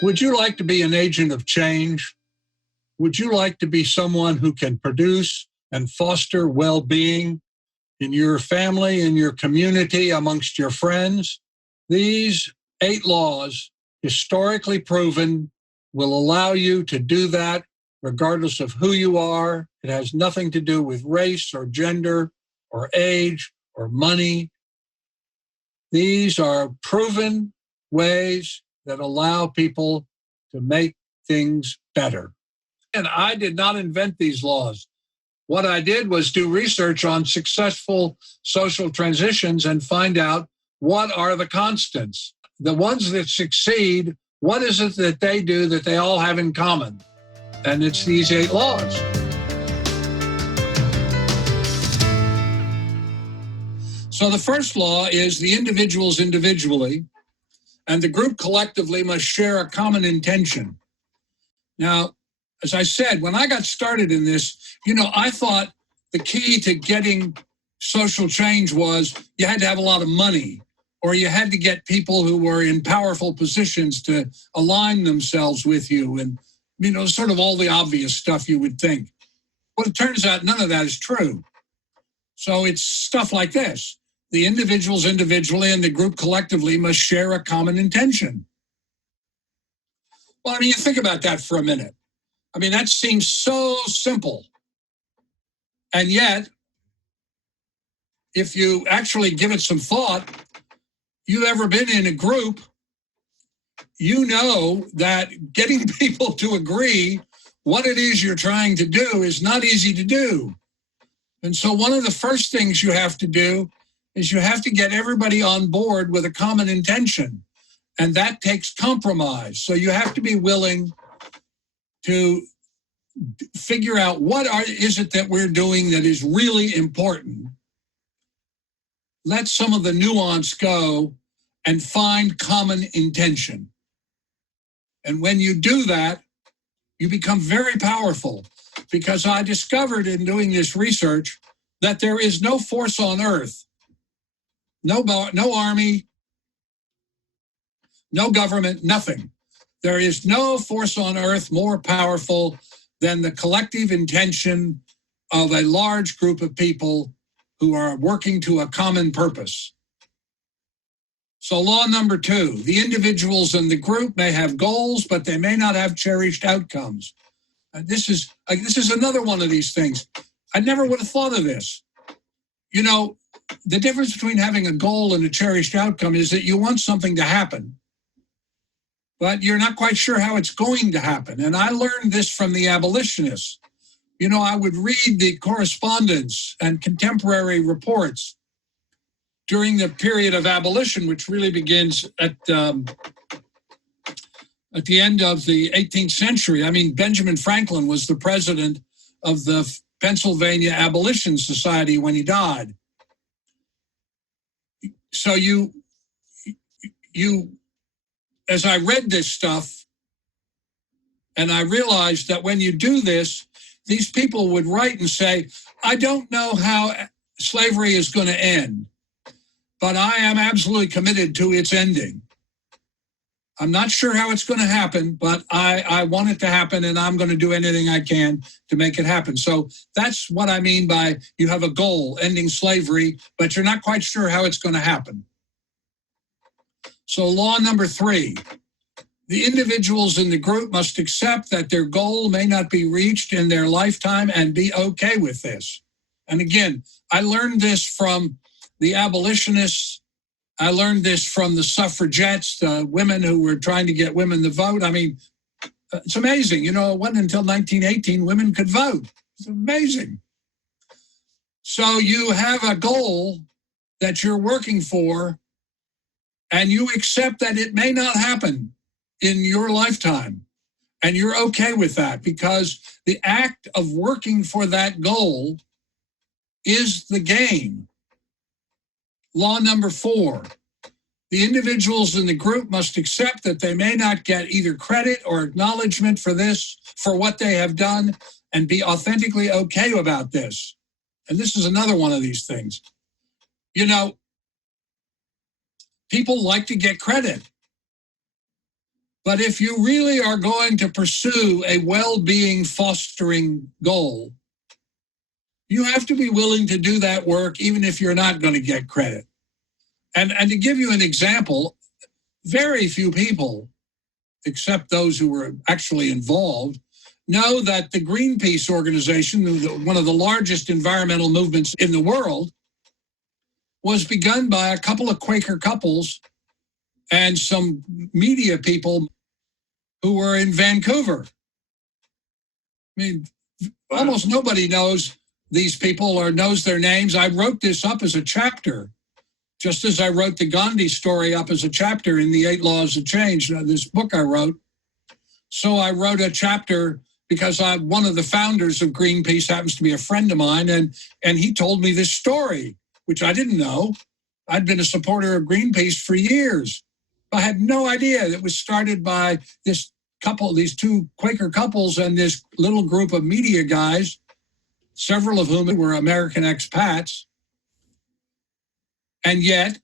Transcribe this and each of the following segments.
Would you like to be an agent of change? Would you like to be someone who can produce and foster well-being in your family, in your community, amongst your friends? These 8 laws, historically proven, will allow you to do that regardless of who you are. It has nothing to do with race or gender or age or money. These are proven ways that allow people to make things better. And I did not invent these laws. What I did was do research on successful social transitions and find out what are the constants. The ones that succeed, what is it that they do that they all have in common? And it's these 8 laws. So the first law is the individuals individually and the group collectively must share a common intention. Now, as I said, when I got started in this, I thought the key to getting social change was you had to have a lot of money, or you had to get people who were in powerful positions to align themselves with you, and, sort of all the obvious stuff you would think. Well, it turns out none of that is true. So it's stuff like this. The individuals individually and the group collectively must share a common intention. Well, you think about that for a minute. That seems so simple. And yet, if you actually give it some thought, you've ever been in a group, you know that getting people to agree what it is you're trying to do is not easy to do. And so one of the first things you have to do is you have to get everybody on board with a common intention. And that takes compromise. So you have to be willing to figure out what is it that we're doing that is really important. Let some of the nuance go and find common intention. And when you do that, you become very powerful, because I discovered in doing this research that there is no force on earth, no army, no government, nothing. There is no force on earth more powerful than the collective intention of a large group of people who are working to a common purpose. So law number 2, the individuals in the group may have goals, but they may not have cherished outcomes. This is another one of these things. I never would have thought of this. The difference between having a goal and a cherished outcome is that you want something to happen, but you're not quite sure how it's going to happen. And I learned this from the abolitionists. I would read the correspondence and contemporary reports during the period of abolition, which really begins at the end of the 18th century. Benjamin Franklin was the president of the Pennsylvania Abolition Society when he died. So as I read this stuff, and I realized that when you do this, these people would write and say, I don't know how slavery is going to end, but I am absolutely committed to its ending. I'm not sure how it's going to happen, but I want it to happen, and I'm going to do anything I can to make it happen. So that's what I mean by you have a goal, ending slavery, but you're not quite sure how it's going to happen. So law number 3, the individuals in the group must accept that their goal may not be reached in their lifetime and be okay with this. And again, I learned this from the abolitionists. I learned this from the suffragettes, the women who were trying to get women to vote. It's amazing. It wasn't until 1918 women could vote. It's amazing. So you have a goal that you're working for, and you accept that it may not happen in your lifetime. And you're okay with that, because the act of working for that goal is the game. Law number 4, the individuals in the group must accept that they may not get either credit or acknowledgement for what they have done, and be authentically okay about this. And this is another one of these things. People like to get credit, But if you really are going to pursue a well-being fostering goal, you have to be willing to do that work even if you're not going to get credit. And to give you an example, very few people, except those who were actually involved, know that the Greenpeace organization, one of the largest environmental movements in the world, was begun by a couple of Quaker couples and some media people who were in Vancouver. I mean, almost nobody knows these people or knows their names. I wrote this up as a chapter, just as I wrote the Gandhi story up as a chapter in the 8 Laws of Change, this book I wrote. So I wrote a chapter because one of the founders of Greenpeace happens to be a friend of mine, and he told me this story, which I didn't know. I'd been a supporter of Greenpeace for years. I had no idea it was started by this couple, these 2 Quaker couples and this little group of media guys, several of whom were American expats. And yet,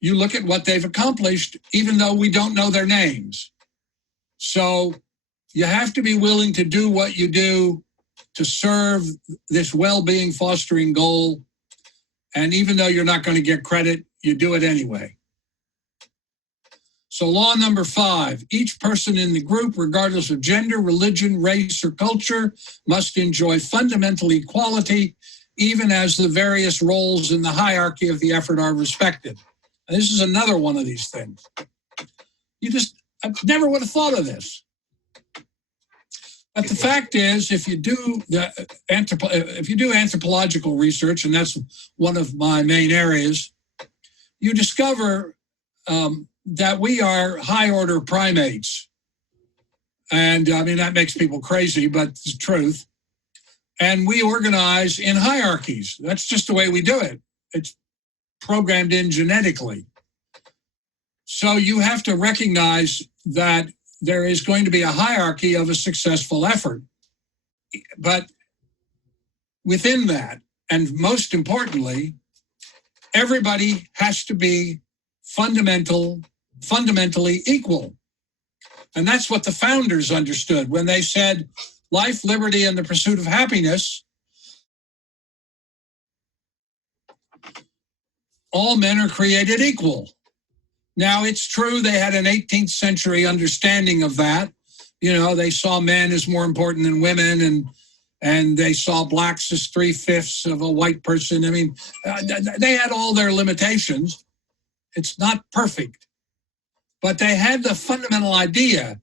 you look at what they've accomplished, even though we don't know their names. So you have to be willing to do what you do to serve this well-being fostering goal. And even though you're not going to get credit, you do it anyway. So law number 5, each person in the group, regardless of gender, religion, race, or culture, must enjoy fundamental equality, even as the various roles in the hierarchy of the effort are respected. And this is another one of these things. I never would have thought of this. But the fact is, if you do anthropological research, and that's one of my main areas, you discover that we are high-order primates. And, I mean, that makes people crazy, but it's the truth. And we organize in hierarchies. That's just the way we do it. It's programmed in genetically. So you have to recognize that there is going to be a hierarchy of a successful effort. But within that, and most importantly, everybody has to be fundamentally equal. And that's what the founders understood when they said life, liberty, and the pursuit of happiness. All men are created equal. Now, it's true they had an 18th century understanding of that. You know, they saw men as more important than women, and they saw blacks as 3/5 of a white person. I mean, they had all their limitations. It's not perfect. But they had the fundamental idea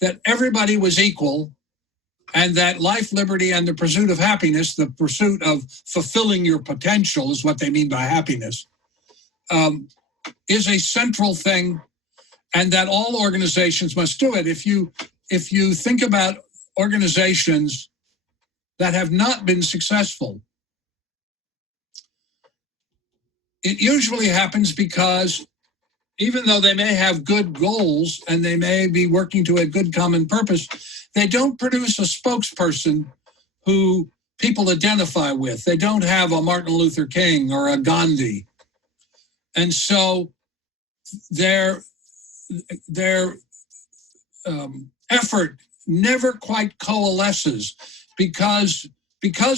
that everybody was equal and that life, liberty, and the pursuit of happiness, the pursuit of fulfilling your potential is what they mean by happiness, is a central thing, and that all organizations must do it. If you think about organizations that have not been successful, it usually happens because even though they may have good goals and they may be working to a good common purpose, they don't produce a spokesperson who people identify with. They don't have a Martin Luther King or a Gandhi. And so their effort never quite coalesces because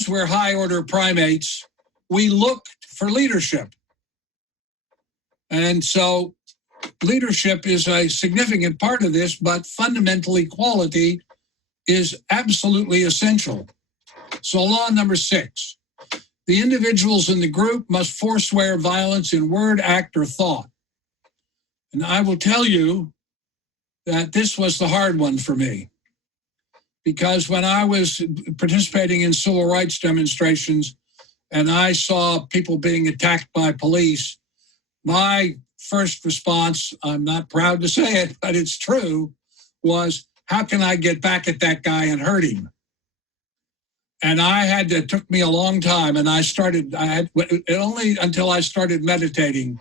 we're high order primates, we look for leadership. And so leadership is a significant part of this, but fundamental equality is absolutely essential. So law number 6, the individuals in the group must forswear violence in word, act, or thought. And I will tell you that this was the hard one for me, because when I was participating in civil rights demonstrations and I saw people being attacked by police, my first response, I'm not proud to say it, but it's true, was, how can I get back at that guy and hurt him? And it took me a long time, and only until I started meditating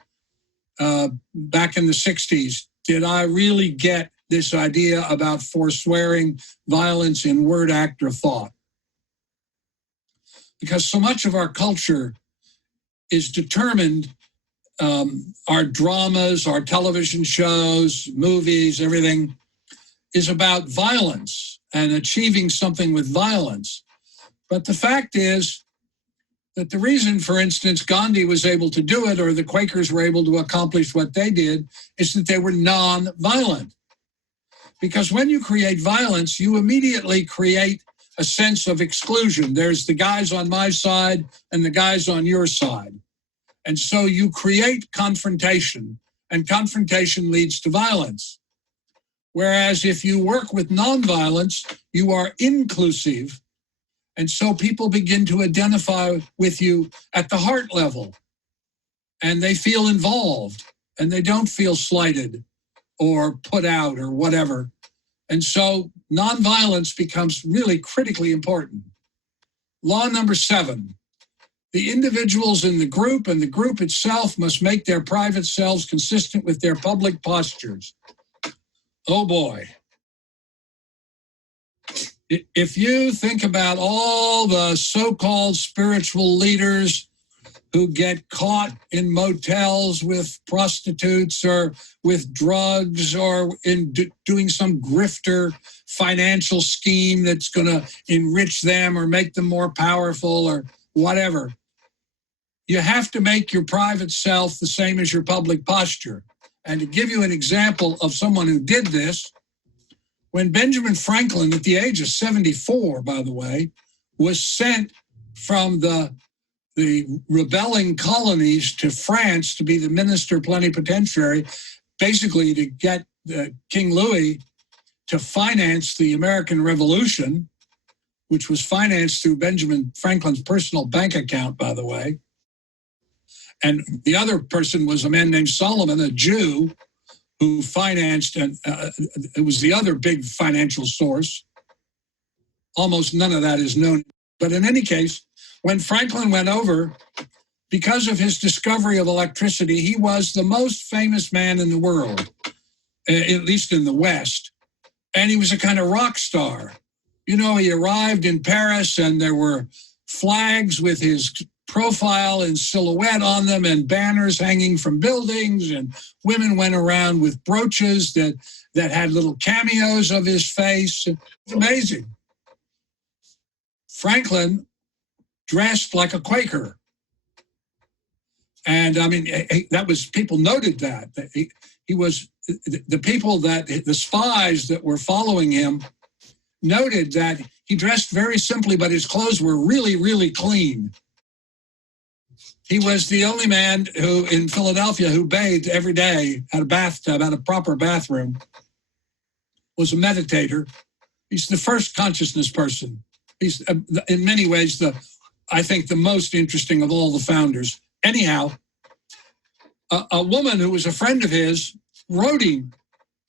back in the 60s did I really get this idea about forswearing violence in word, act, or thought. Because so much of our culture is determined, our dramas, our television shows, movies, everything, is about violence and achieving something with violence. But the fact is that the reason, for instance, Gandhi was able to do it, or the Quakers were able to accomplish what they did, is that they were non-violent. Because when you create violence, you immediately create a sense of exclusion. There's the guys on my side and the guys on your side. And so you create confrontation, and confrontation leads to violence. Whereas if you work with nonviolence, you are inclusive. And so people begin to identify with you at the heart level, and they feel involved, and they don't feel slighted or put out or whatever. And so nonviolence becomes really critically important. Law number 7, the individuals in the group and the group itself must make their private selves consistent with their public postures. Oh boy. If you think about all the so-called spiritual leaders who get caught in motels with prostitutes or with drugs or in doing some grifter financial scheme that's going to enrich them or make them more powerful or whatever, you have to make your private self the same as your public posture. And to give you an example of someone who did this, when Benjamin Franklin, at the age of 74, by the way, was sent from the rebelling colonies to France to be the minister plenipotentiary, basically to get King Louis to finance the American Revolution, which was financed through Benjamin Franklin's personal bank account, by the way. And the other person was a man named Solomon, a Jew, who financed, and it was the other big financial source. Almost none of that is known. But in any case, when Franklin went over, because of his discovery of electricity, he was the most famous man in the world, at least in the West. And he was a kind of rock star. You know, he arrived in Paris and there were flags with his profile in silhouette on them and banners hanging from buildings, and women went around with brooches that had little cameos of his face. It's amazing. Franklin dressed like a Quaker. And I mean, that was, people noted that. He was, the people that, the spies that were following him noted that he dressed very simply, but his clothes were really, really clean. He was the only man who in Philadelphia who bathed every day, had a bathtub, had a proper bathroom, was a meditator. He's the first consciousness person. He's in many ways I think the most interesting of all the founders. Anyhow, a woman who was a friend of his wrote him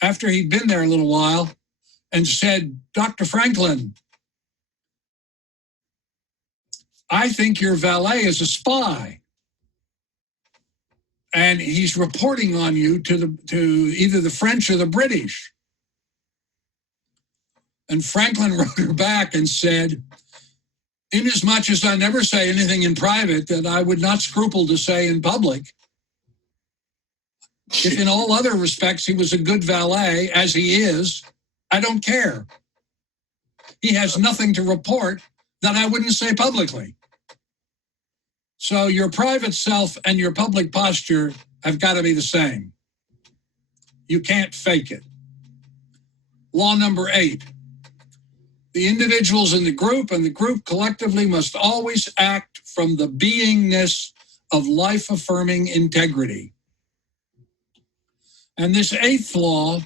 after he'd been there a little while and said, "Dr. Franklin, I think your valet is a spy. And he's reporting on you to either the French or the British." And Franklin wrote her back and said, "Inasmuch as I never say anything in private that I would not scruple to say in public, if in all other respects he was a good valet, as he is, I don't care. He has nothing to report that I wouldn't say publicly." So your private self and your public posture have got to be the same. You can't fake it. Law number 8. The individuals in the group and the group collectively must always act from the beingness of life-affirming integrity. And this 8th law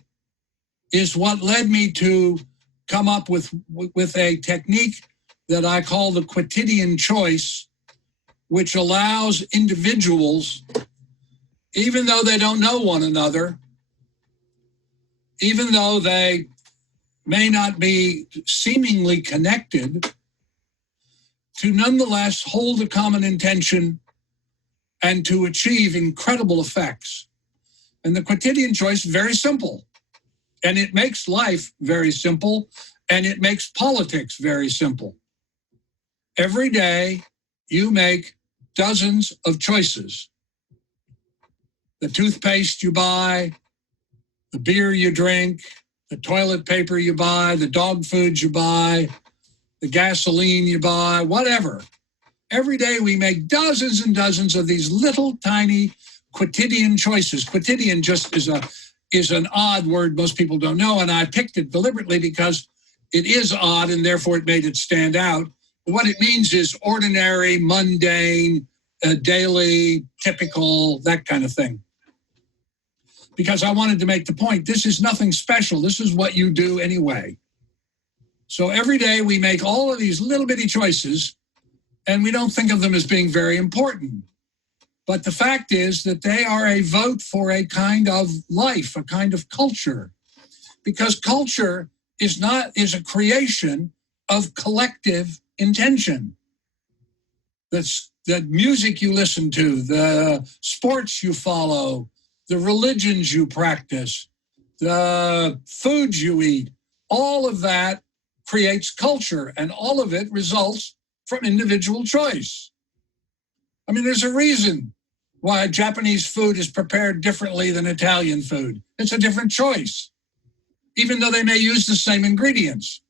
is what led me to come up with a technique that I call the Quotidian Choice, which allows individuals, even though they don't know one another, even though they may not be seemingly connected, to nonetheless hold a common intention and to achieve incredible effects. And the Quotidian Choice is very simple, and it makes life very simple, and it makes politics very simple. Every day you make dozens of choices. The toothpaste you buy, the beer you drink, the toilet paper you buy, the dog food you buy, the gasoline you buy, whatever. Every day we make dozens and dozens of these little tiny quotidian choices. Quotidian just is an odd word most people don't know, and I picked it deliberately because it is odd and therefore it made it stand out. What it means is ordinary, mundane, daily, typical, that kind of thing. Because I wanted to make the point, this is nothing special. This is what you do anyway. So every day we make all of these little bitty choices, and we don't think of them as being very important. But the fact is that they are a vote for a kind of life, a kind of culture. Because culture is a creation of collective intention. The music you listen to, the sports you follow, the religions you practice, the foods you eat, all of that creates culture, and all of it results from individual choice. I mean, there's a reason why Japanese food is prepared differently than Italian food. It's a different choice, even though they may use the same ingredients.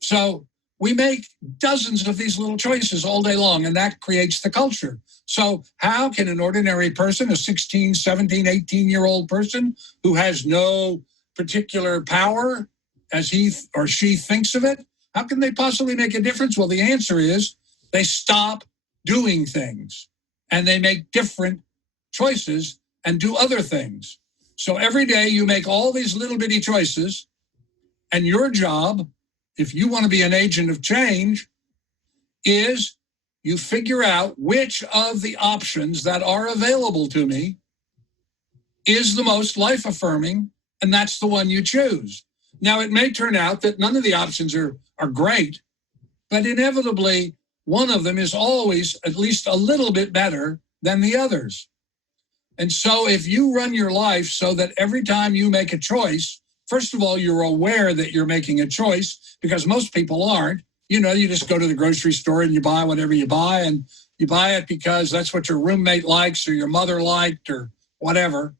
So we make dozens of these little choices all day long, and that creates the culture. So how can an ordinary person, a 16, 17, 18-year-old person who has no particular power as he or she thinks of it, how can they possibly make a difference? Well, the answer is they stop doing things and they make different choices and do other things. So every day you make all these little bitty choices, and your job, if you want to be an agent of change, is you figure out which of the options that are available to me is the most life-affirming, and that's the one you choose. Now, it may turn out that none of the options are great, but inevitably, one of them is always at least a little bit better than the others. And so if you run your life so that every time you make a choice, first of all, you're aware that you're making a choice, because most people aren't. You know, you just go to the grocery store and you buy whatever you buy, and you buy it because that's what your roommate likes or your mother liked or whatever.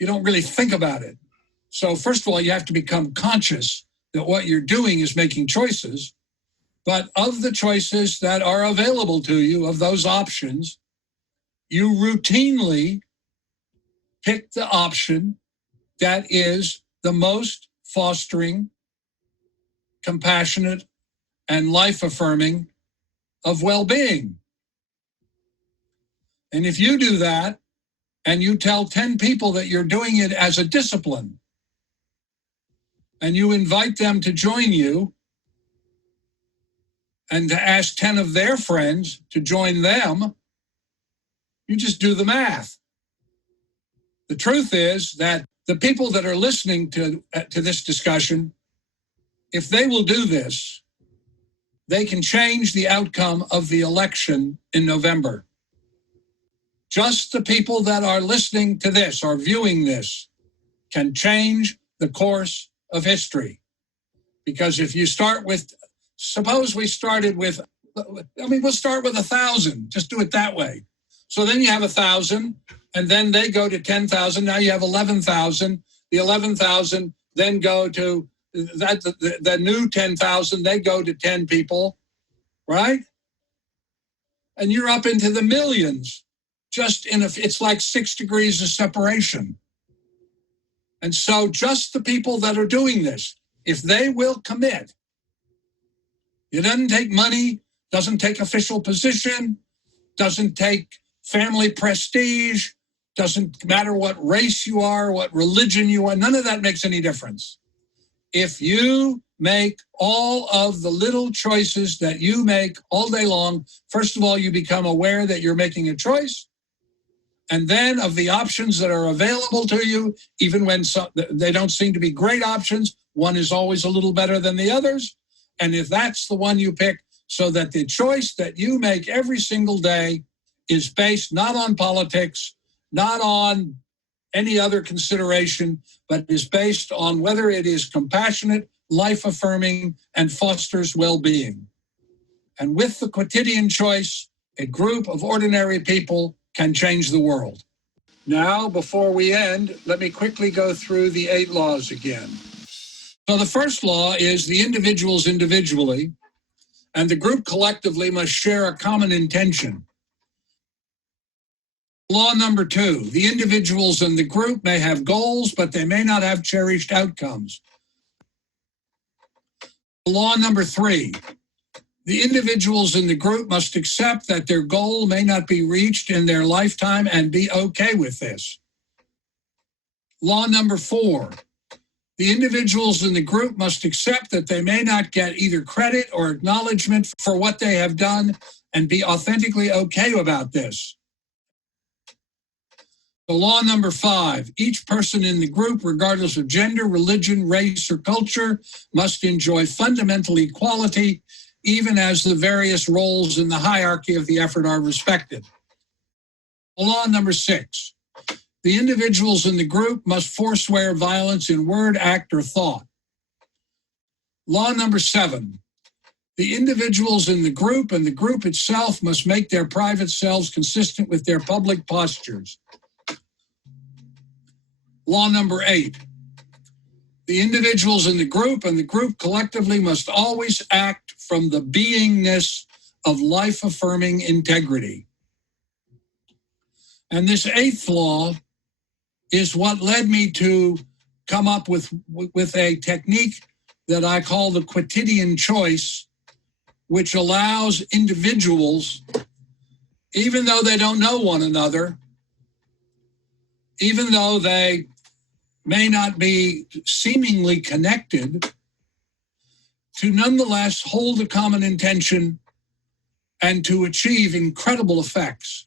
You don't really think about it. So first of all, you have to become conscious that what you're doing is making choices. But of the choices that are available to you, of those options, you routinely pick the option that is the most fostering, compassionate, and life-affirming of well-being. And if you do that, and you tell 10 people that you're doing it as a discipline, and you invite them to join you, and to ask 10 of their friends to join them, you just do the math. The truth is that the people that are listening to this discussion, if they will do this, they can change the outcome of the election in November. Just the people that are listening to this or viewing this can change the course of history. Because if you start with, suppose we started with, we'll start with 1,000. Just do it that way. So then you have 1,000, and then they go to 10,000. Now you have 11,000. The 11,000 then go to the new 10,000. They go to 10 people, right? And you're up into the millions. It's like 6 degrees of separation. And so just the people that are doing this, if they will commit, it doesn't take money, doesn't take official position, doesn't take family prestige, doesn't matter what race you are, what religion you are, none of that makes any difference. If you make all of the little choices that you make all day long, first of all, you become aware that you're making a choice, and then of the options that are available to you, even when they don't seem to be great options, one is always a little better than the others. And if that's the one you pick, so that the choice that you make every single day is based not on politics, not on any other consideration, but is based on whether it is compassionate, life-affirming, and fosters well-being. And with the Quotidian Choice, a group of ordinary people can change the world. Now, before we end, let me quickly go through the 8 laws again. So the first law is the individuals individually and the group collectively must share a common intention. Law number 2, the individuals in the group may have goals, but they may not have cherished outcomes. Law number 3, the individuals in the group must accept that their goal may not be reached in their lifetime and be okay with this. Law number 4, the individuals in the group must accept that they may not get either credit or acknowledgement for what they have done and be authentically okay about this. The law number 5, each person in the group, regardless of gender, religion, race, or culture, must enjoy fundamental equality, even as the various roles in the hierarchy of the effort are respected. Law number 6, the individuals in the group must forswear violence in word, act, or thought. Law number 7, the individuals in the group and the group itself must make their private selves consistent with their public postures. Law number 8, the individuals in the group and the group collectively must always act from the beingness of life-affirming integrity. And this 8th law is what led me to come up with a technique that I call the Quotidian Choice, which allows individuals, even though they don't know one another, even though they may not be seemingly connected, to nonetheless hold a common intention and to achieve incredible effects.